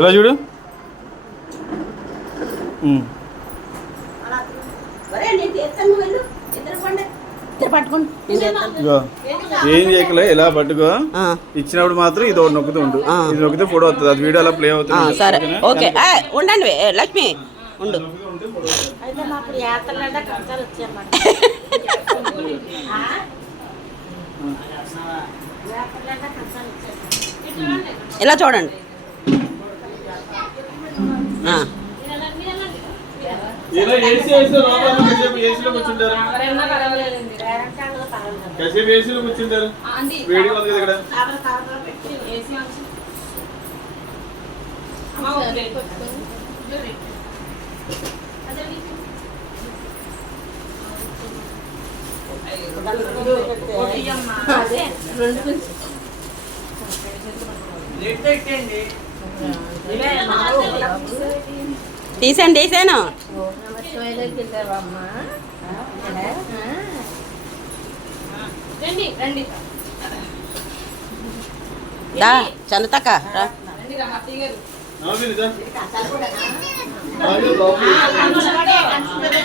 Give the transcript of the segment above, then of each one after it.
ఇలా చూడు. ఏం చేయకలే, ఇలా పట్టుకో. ఇచ్చినప్పుడు మాత్రం ఇది ఒకటి నొక్కుతుండు. ఇది నొక్కితే ఫోటో వస్తుంది. అది వీడియో అలా ప్లే అవుతుంది. సరే ఓకే ఉండండి లక్ష్మి ఉండు. ఇలా చూడండి. తీసాను తీసాను. దా చందతక్క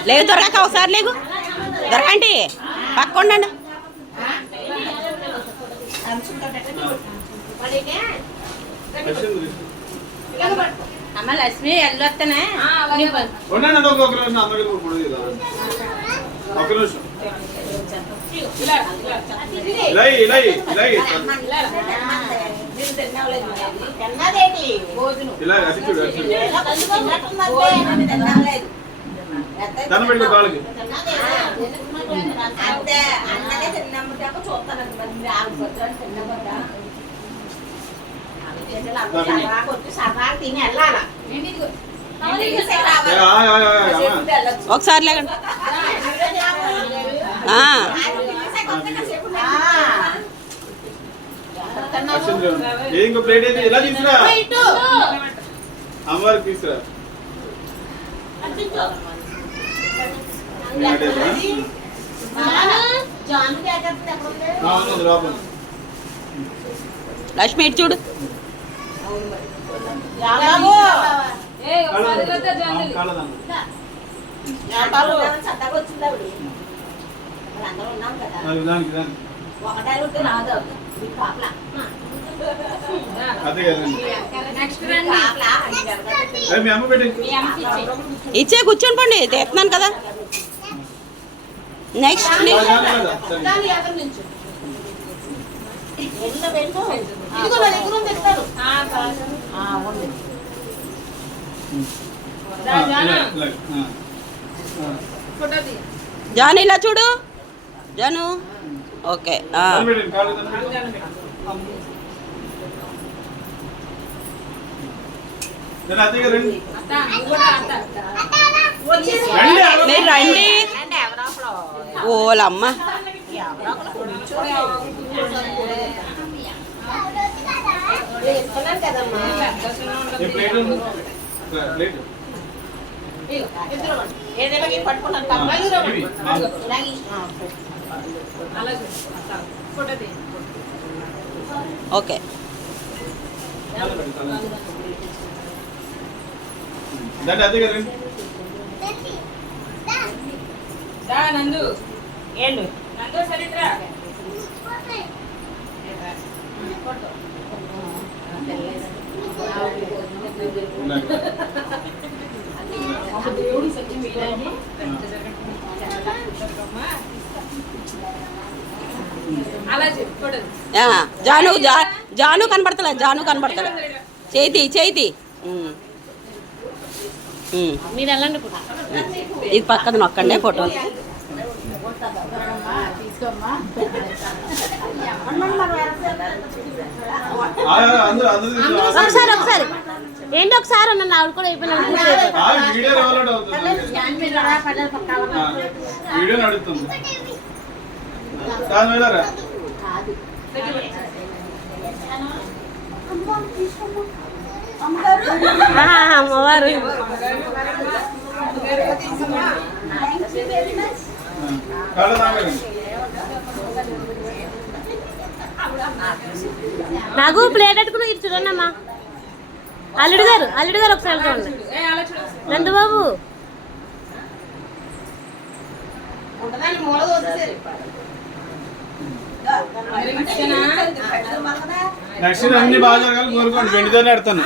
లేదు దొరక ఒకసారి లేకు దొరకండి పక్క ఉండండి. అమ్మ లక్ష్మి వెళ్ళొస్తానే ఒకసారి లేకండి. ఇంకో ప్లేట్ అయితే ఇలా తీసుకురా, అమ్మవారికి తీసుకురా. లక్ష్మి ఇటు చూడు. ఇచ్చే కూర్చొని పండి తెస్తున్నాను కదా. నెక్స్ట్ జాను ఇలా చూడు. జాను ఓకే. మీరు రండి. ఓలమ్మ ఓకే. నందు ఏండు నందు సరిత్ర జాను జాను కనబడతలే. జాను కనబడతలే. చేతి చేతి మీరు వెళ్ళండి. ఇది పక్కన నొక్కండి ఫోటో. ఒకసారి ఒకసారి ఏంటి ఒకసారి అన్న ఆవిడ కూడా అమ్మవారు కాళ్ళు నాగండి. నాకు ప్లేట్ పెట్టుకుని ఇది చూడండమ్మా. అల్లుడు గారు ఒకసారి చూడండి. నందు బాబు నెక్స్ట్ అన్ని బాగా జరగాలి కోరుకోండి. వెండితోనే పెడతాను.